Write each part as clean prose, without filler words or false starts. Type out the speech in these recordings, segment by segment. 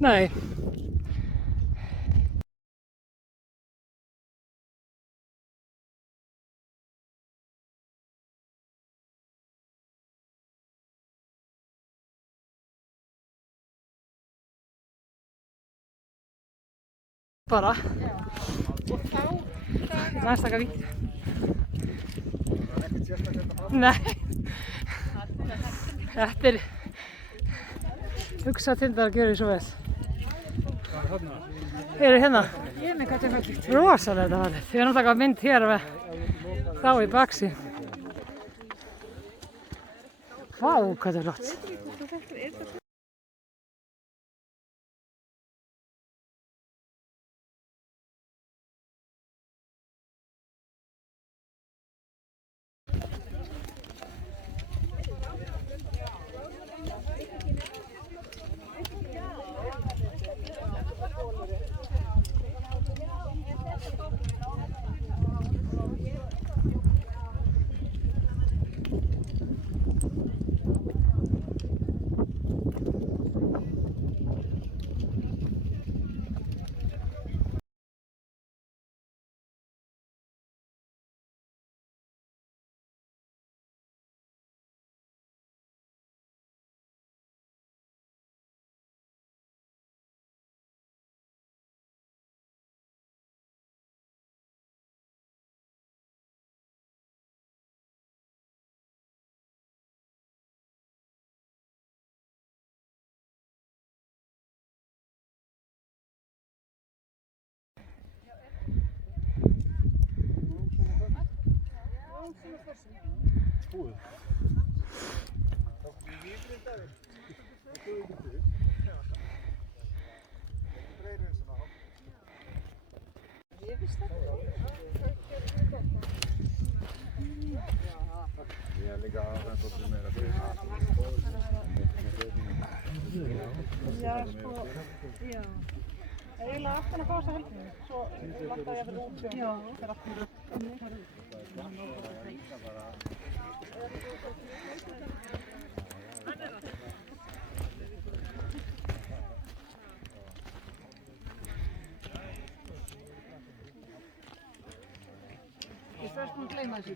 Nei. Bara. Og þá næst taka vítt. Nei. Þetta hugsa Tindar að gera því svo vel. Eru hérna? Ég með hvað þetta er fallegt. Rosalega þetta fallegt. Við erum að taka mynd hér með þá í baksýn. Vá, hvað þetta er flott. Já, sko, já. Eiginlega aftan að fá þessa helginu, svo vantar ég að vera út. Já. Það er aftan að Ég þarf að gleyma þessu.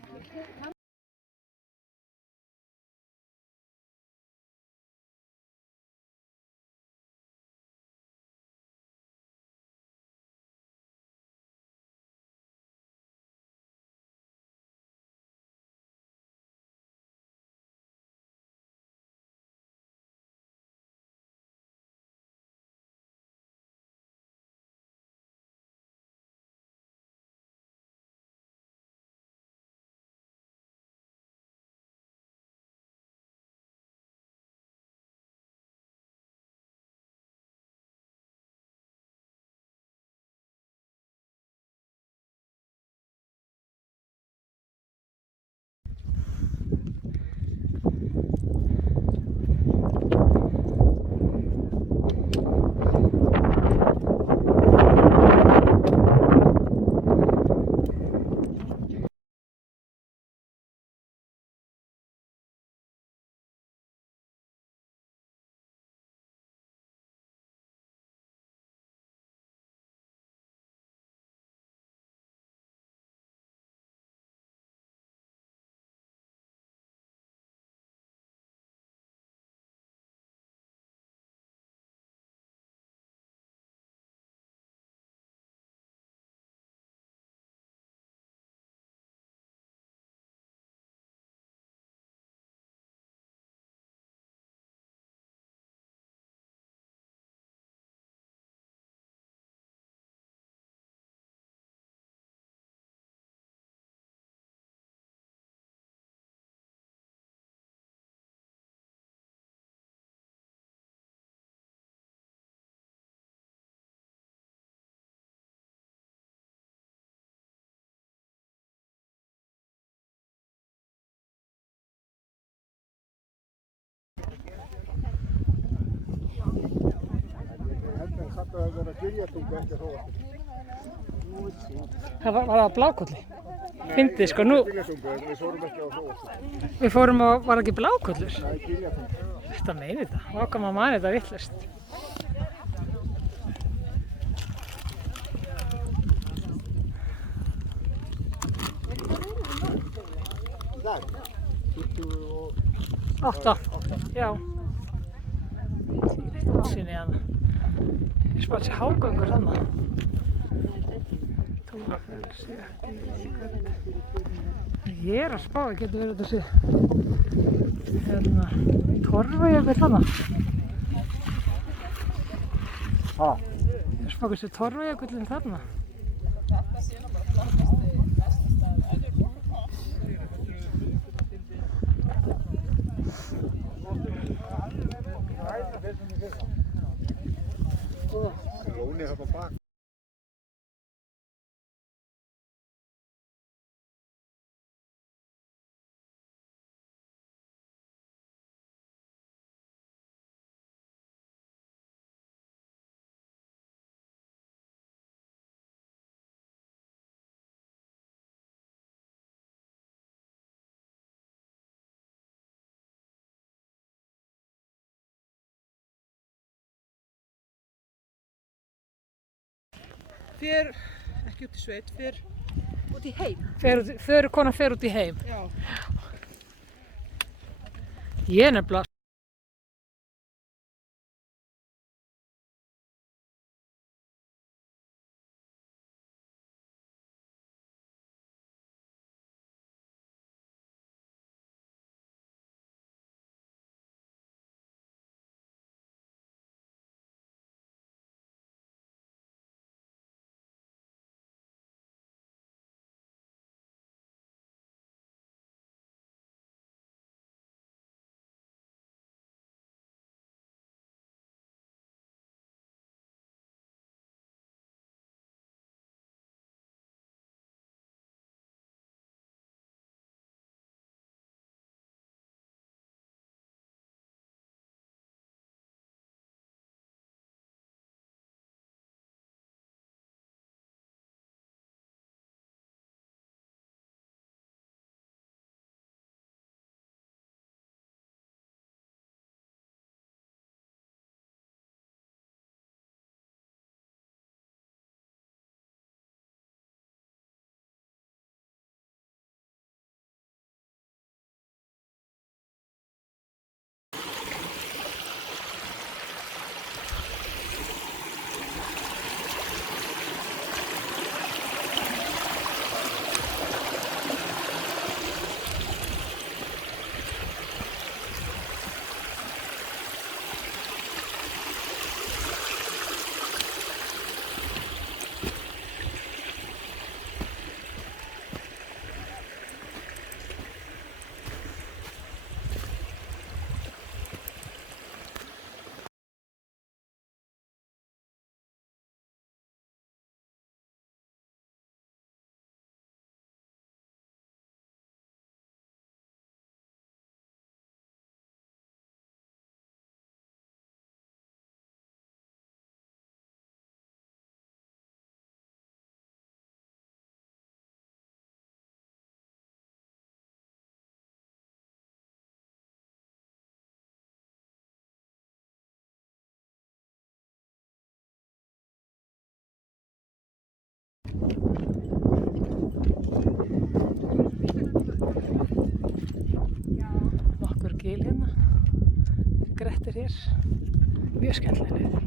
Kirjatunko ehkä soostin. Það var það á Blákolli. Fyndið sko nú. Við fórum ekki á svo. Við fórum á, var ekki Blákollur? Nei, Giljatungu. Þetta meiri þetta. Váka maður manni þetta vitlaust. Í dag? 8. Já. Sinni hana. Ég spáði þessi hágöngur þarna. Ég er að spá, það getur verið þessi hérna, Torfajökull þarna. Ég er að spá þessi Torfajökullinn þarna. Lónið þarna bak. Fer ekki út í sveit, fer út í heim. Konan fer út í heim. Já. Ég er nefnilega nokkur gil hérna. Grettir hér. Mjög skemmtileg.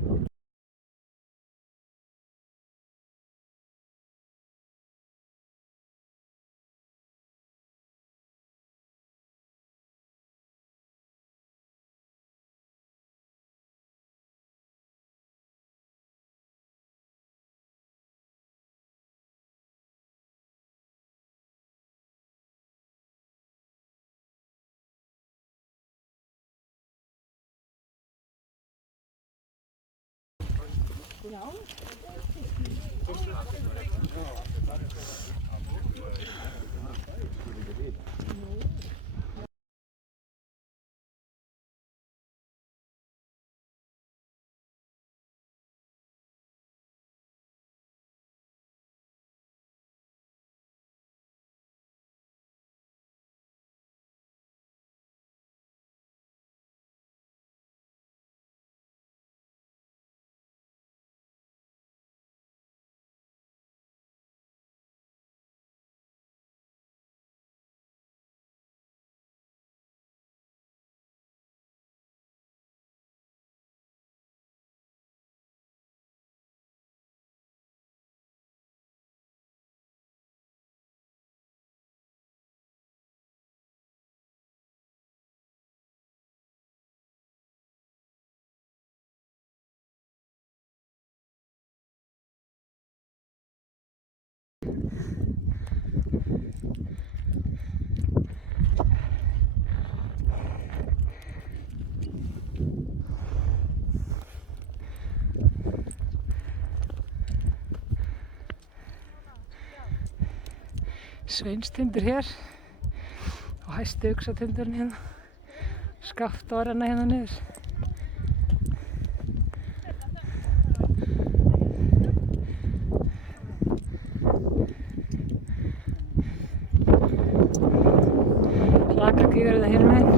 Sveinstindur hér og hæsti uxatindurinn hérna. Skaft og renna hérna niður. Klakakígur er það hér meginn.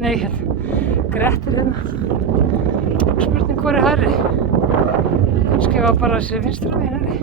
Nei, Grettir hérna. Spurning hvor er hærri. Kannski var bara þessi vinstra megin hærri.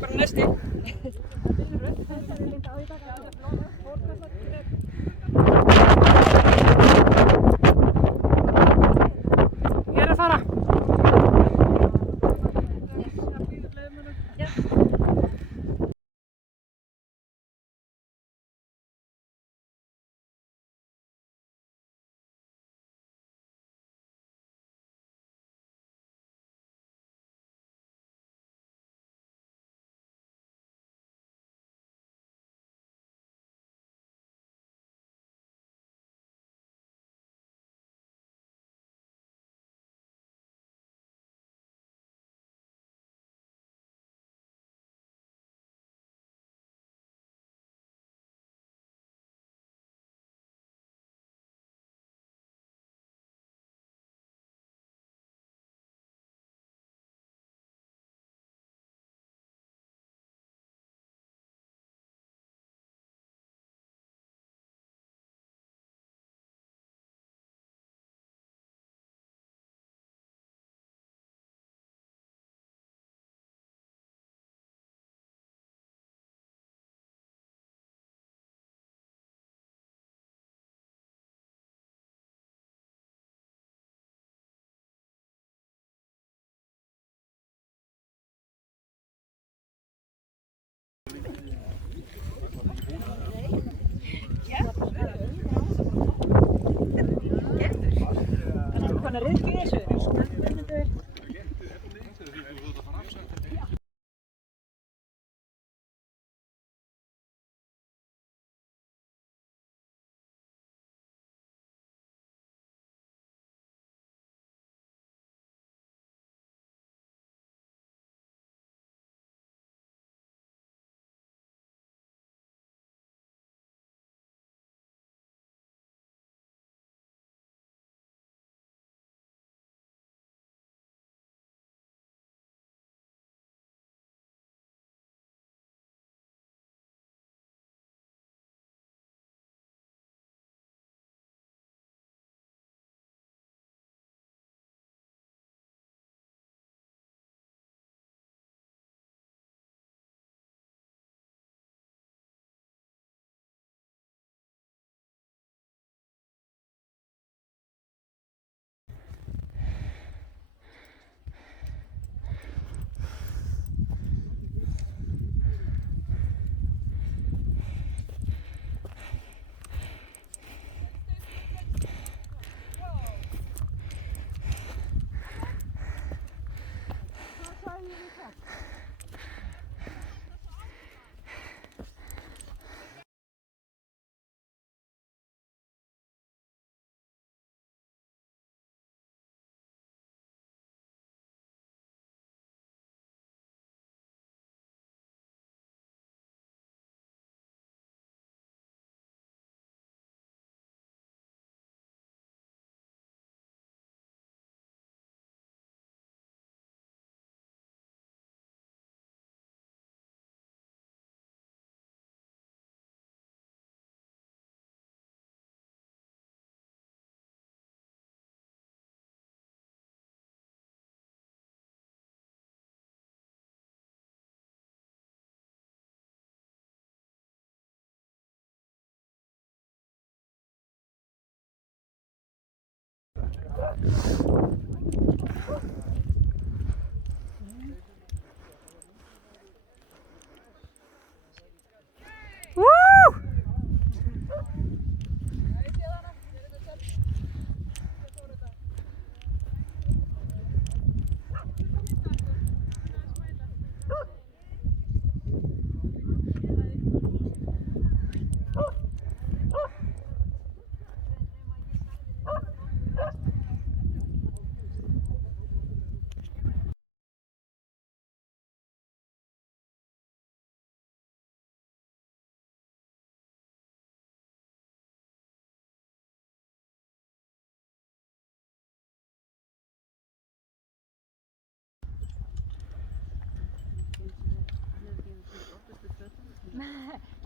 Bara næsti. Ég er að fara. Þannig að reyðki í þessu.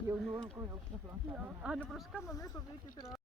Jú, nú er hann komið ótt og langt. Já, hann er bara að skamma mig svo mikið fyrir að...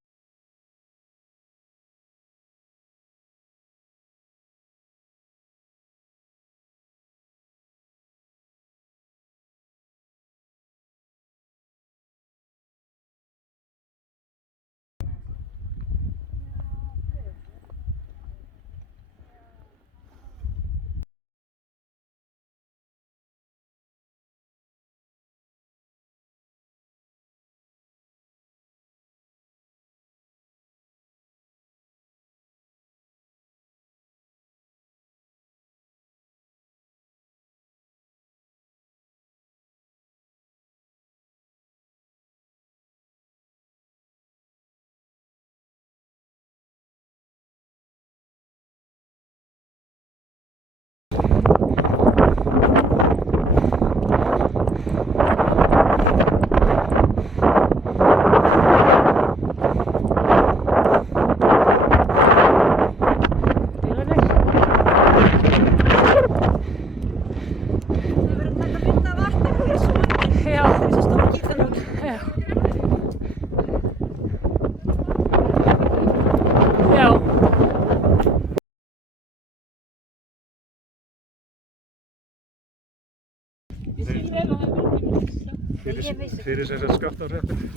Fyrir sem sagt Skaftárhreppinn.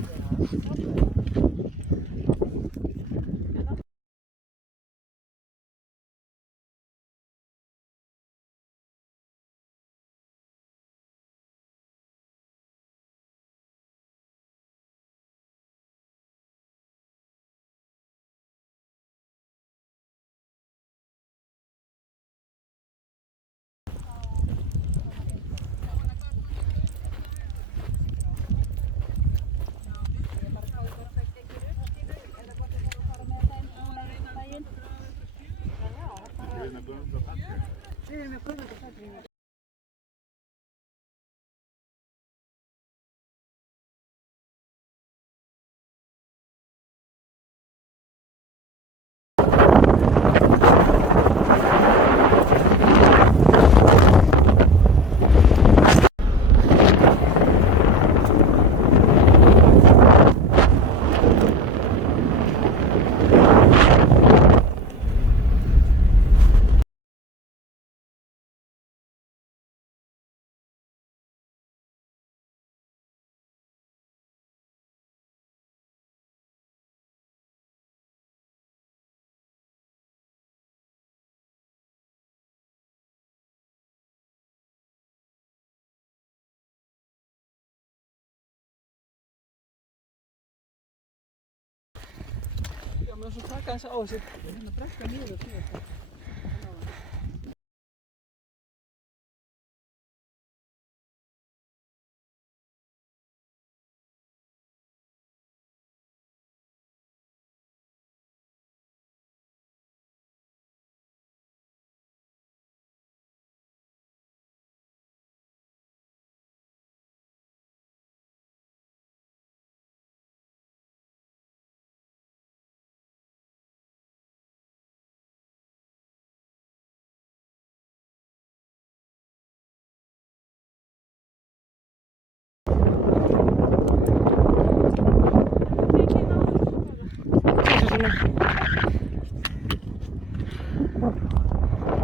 Já, maður svo taka þess á þessu. Hérna brekka niður og fyrir.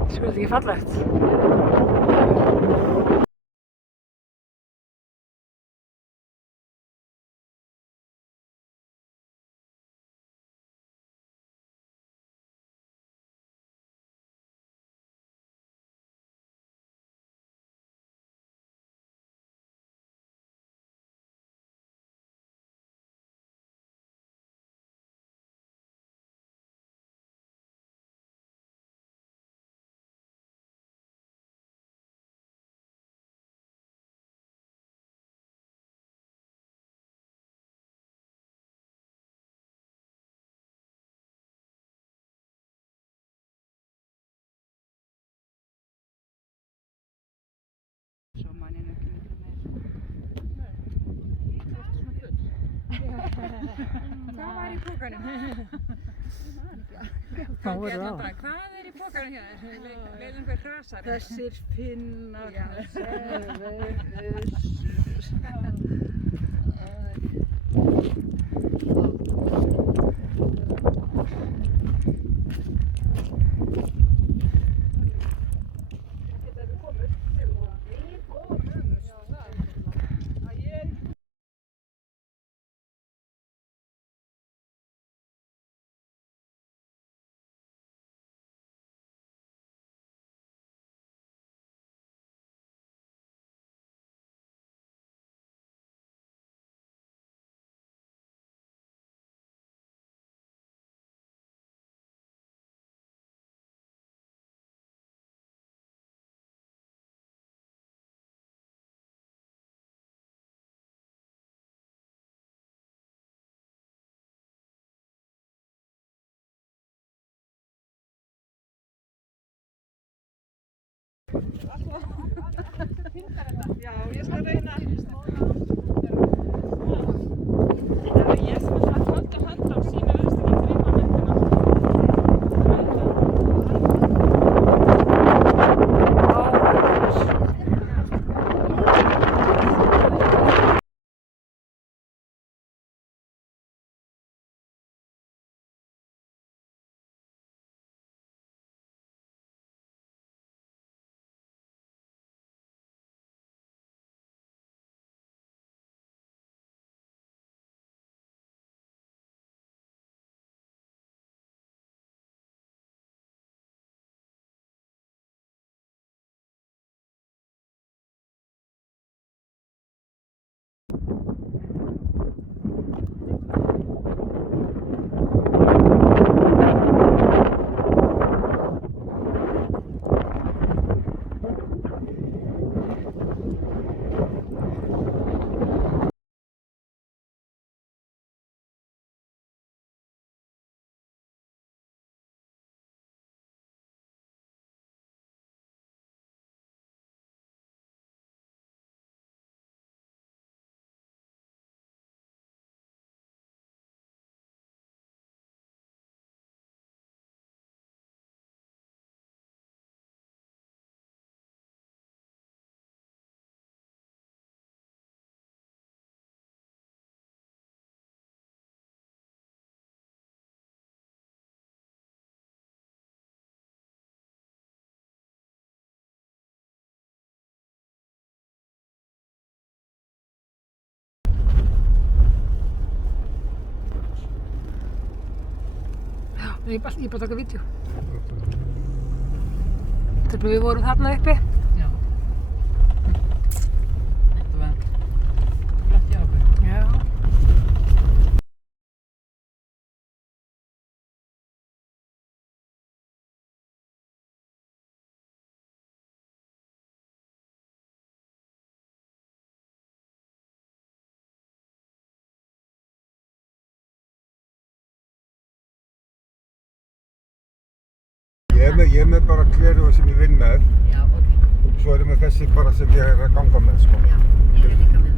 Svo er þetta ekki fallegt. Hvað var í pókanum? Hvað er í pókanum hjá þér? Leðum hver hrasar. Þessir pinnar. Já, ég skal reyna. Ég skal halda hönd á sína vinstri og grípa myndina. Ég bara taka vídeo. Við vorum þarna uppi. Já. Þetta var flott hjá okkur. Já. Ég er með bara gleraugu sem ég vinn með. Já, ok. Svo er ég með þessi bara sem ég er að ganga með, sko. Já, ég er líka með